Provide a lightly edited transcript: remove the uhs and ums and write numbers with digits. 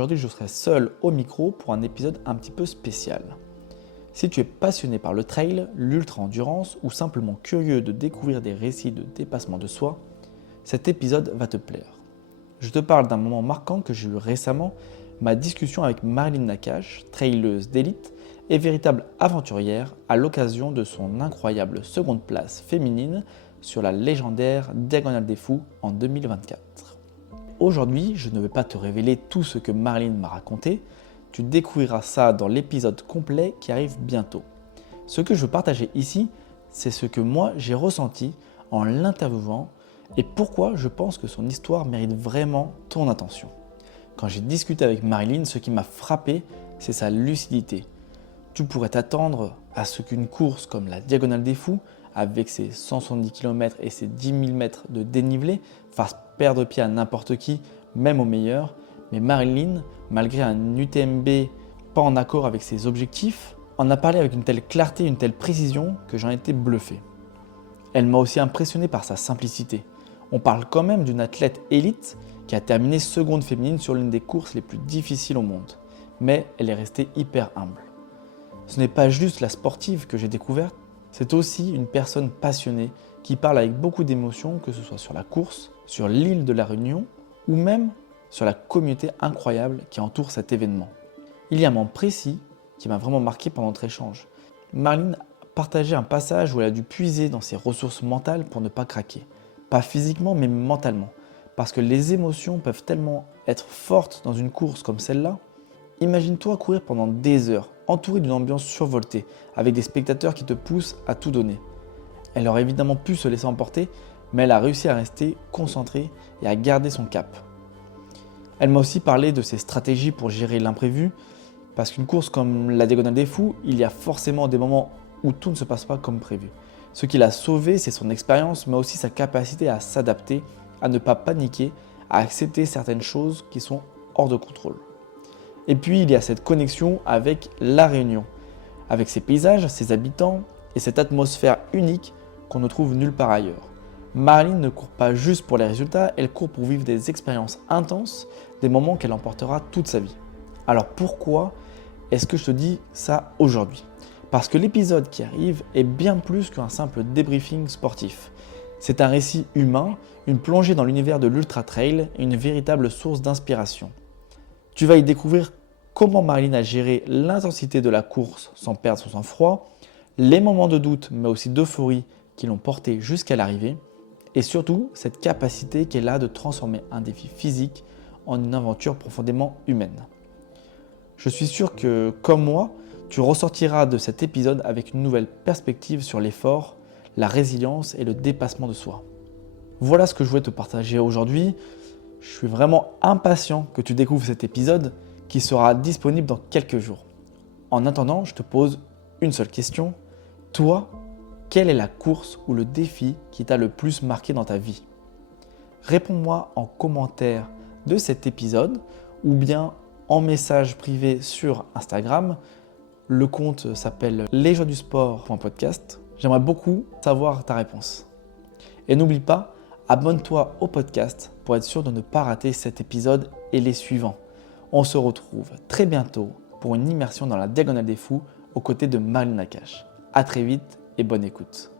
Aujourd'hui, je serai seul au micro pour un épisode un petit peu spécial. Si tu es passionné par le trail, l'ultra-endurance ou simplement curieux de découvrir des récits de dépassement de soi, cet épisode va te plaire. Je te parle d'un moment marquant que j'ai eu récemment, ma discussion avec Marilyn Nakache, traileuse d'élite et véritable aventurière à l'occasion de son incroyable seconde place féminine sur la légendaire Diagonale des Fous en 2024. Aujourd'hui, je ne vais pas te révéler tout ce que Marilyn m'a raconté, tu découvriras ça dans l'épisode complet qui arrive bientôt. Ce que je veux partager ici, c'est ce que moi j'ai ressenti en l'interviewant et pourquoi je pense que son histoire mérite vraiment ton attention. Quand j'ai discuté avec Marilyn, ce qui m'a frappé, c'est sa lucidité. Tu pourrais t'attendre à ce qu'une course comme la Diagonale des Fous, avec ses 170 km et ses 10 000 mètres de dénivelé, fasse perdre pied à n'importe qui, même au meilleur. Mais Marilyn, malgré un UTMB pas en accord avec ses objectifs, en a parlé avec une telle clarté, une telle précision que j'en étais bluffé. Elle m'a aussi impressionné par sa simplicité. On parle quand même d'une athlète élite qui a terminé seconde féminine sur l'une des courses les plus difficiles au monde. Mais elle est restée hyper humble. Ce n'est pas juste la sportive que j'ai découverte, c'est aussi une personne passionnée qui parle avec beaucoup d'émotion, que ce soit sur la course, sur l'île de la Réunion ou même sur la communauté incroyable qui entoure cet événement. Il y a un moment précis qui m'a vraiment marqué pendant notre échange. Marilyn partageait un passage où elle a dû puiser dans ses ressources mentales pour ne pas craquer. Pas physiquement mais mentalement. Parce que les émotions peuvent tellement être fortes dans une course comme celle-là. Imagine-toi courir pendant des heures, entouré d'une ambiance survoltée, avec des spectateurs qui te poussent à tout donner. Elle aurait évidemment pu se laisser emporter, mais elle a réussi à rester concentrée et à garder son cap. Elle m'a aussi parlé de ses stratégies pour gérer l'imprévu, parce qu'une course comme la Diagonale des Fous, il y a forcément des moments où tout ne se passe pas comme prévu. Ce qui l'a sauvée, c'est son expérience, mais aussi sa capacité à s'adapter, à ne pas paniquer, à accepter certaines choses qui sont hors de contrôle. Et puis il y a cette connexion avec La Réunion, avec ses paysages, ses habitants et cette atmosphère unique qu'on ne trouve nulle part ailleurs. Marilyn ne court pas juste pour les résultats, elle court pour vivre des expériences intenses, des moments qu'elle emportera toute sa vie. Alors pourquoi est-ce que je te dis ça aujourd'hui ? Parce que l'épisode qui arrive est bien plus qu'un simple débriefing sportif. C'est un récit humain, une plongée dans l'univers de l'ultra trail et une véritable source d'inspiration. Tu vas y découvrir comment Marilyn a géré l'intensité de la course sans perdre son sang-froid, les moments de doute mais aussi d'euphorie qui l'ont portée jusqu'à l'arrivée, et surtout cette capacité qu'elle a de transformer un défi physique en une aventure profondément humaine. Je suis sûr que, comme moi, tu ressortiras de cet épisode avec une nouvelle perspective sur l'effort, la résilience et le dépassement de soi. Voilà ce que je voulais te partager aujourd'hui. Je suis vraiment impatient que tu découvres cet épisode qui sera disponible dans quelques jours. En attendant, je te pose une seule question. Toi, quelle est la course ou le défi qui t'a le plus marqué dans ta vie ? Réponds-moi en commentaire de cet épisode ou bien en message privé sur Instagram. Le compte s'appelle lesjoiesdusport.podcast. J'aimerais beaucoup savoir ta réponse. Et n'oublie pas, abonne-toi au podcast pour être sûr de ne pas rater cet épisode et les suivants. On se retrouve très bientôt pour une immersion dans la Diagonale des Fous aux côtés de Marilyn Nakache. À très vite et bonne écoute.